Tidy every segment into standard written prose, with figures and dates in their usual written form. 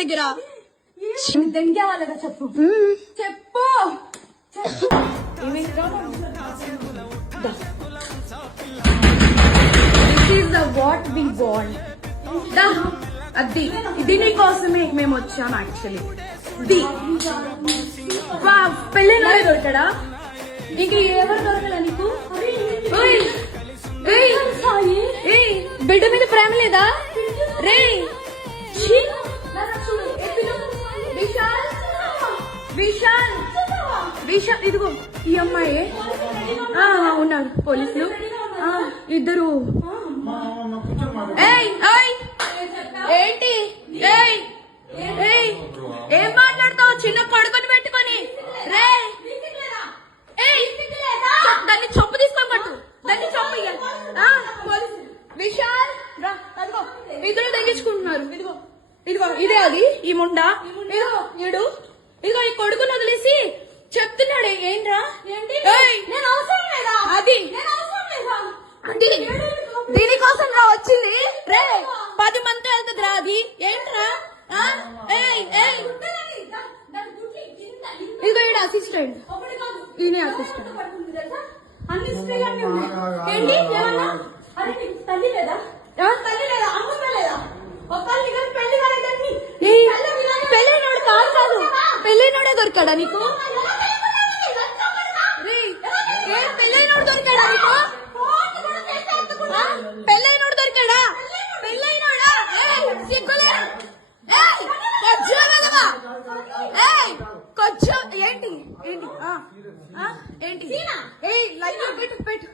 దగ్గర దెంగే వాళ్ళగా చెప్పు చెప్పు వాట్ వి వాంట్ అది ఇది నీకోసమే మేము వచ్చాం యాక్చువల్లీ పెళ్ళైన దొరికాడా ఇంక ఎవరు దొరకలే నీకు బిడ్డ మీద ప్రేమ లేదా రే విశాల్ విశాల్ విశాల్ ఇదిగో ఈ అమ్మాయి ఉన్నారు పోలీసులు ఇద్దరు ఏంటి ఏం మాట్లాడతావు చిన్న కొడుకుని పెట్టుకొని రే దాన్ని చొప్పు తీసుకొని పట్టు దాన్ని చొప్పు విశాల్ అదిగో ఇద్దరు తగ్గించుకుంటున్నారు ఇదిగో ఇదిగో ఇదే అది ఈ ముండా ఇదిగో ఈడు ఇదిగో ఈ కొడుకుని వదిలేసి చెప్తున్నాడే ఏంట్రా అది దీనికోసం రా వచ్చింది రే 10 మంది వెళ్తుంది రా అది ఏంట్రా ఇదిగో ఈడ అసిస్టెంట్ ఈయనే అసిస్టెంట్ ఏంటి ఏమన్నా తల్లి లేదా తల్లి లేదా అమ్మ లేదా పెళ్ళైనోడు కాదు పెళ్ళైనోడే దొరికాడా నీకు పెళ్ళైనోడు దొరికాడా నీకు పెళ్ళైనోడు దొరికాడా పెళ్ళైనోడా సిగ్గులే కొంచెం ఏంటి ఏంటి ఏంటి లైవ్ పెట్టు పెట్టు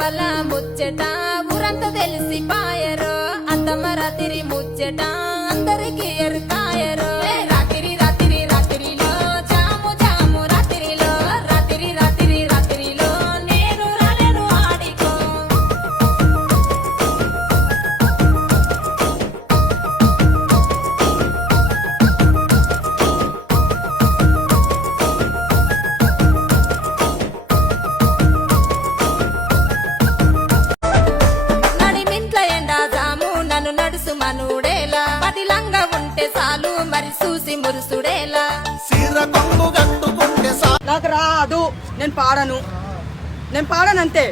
వల్ల ముచ్చట ఊరంతా తెలిసి పాయరో అత్తమ్మ రాత్రి ముచ్చట అందరికి ఎరుకాయరో రాత్రి రాత్రి రాత్రిలో జాము జాము రాత్రిలో రాత్రి రాత్రి రాత్రిలో నేను రాలేను ఆడికో నడుసు మనుడేలా పదిలంగా ఉంటే చాలు మరి చూసి మురుసుడేలా నాకు రాదు నేను పాడనంతే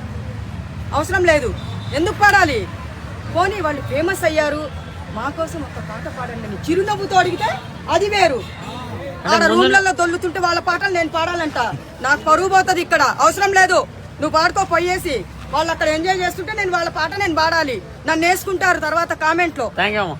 అవసరం లేదు ఎందుకు పాడాలి పోనీ వాళ్ళు ఫేమస్ అయ్యారు మా కోసం ఒక పాట పాడండి అని చిరునవ్వుతో అడిగితే అది వేరు. ఆడ రూమ్లలో దొల్లుతుంటే వాళ్ళ పాటలు నేను పాడాలంట. నాకు పరువు పోతుంది ఇక్కడ. అవసరం లేదు, నువ్వు పాడుకో పోయేసి. వాళ్ళు అక్కడ ఎంజాయ్ చేస్తుంటే నేను వాళ్ళ పాట నేను పాడాలి. నన్ను వేసుకుంటారు తర్వాత కామెంట్లో. థ్యాంక్ యూ అమ్మా.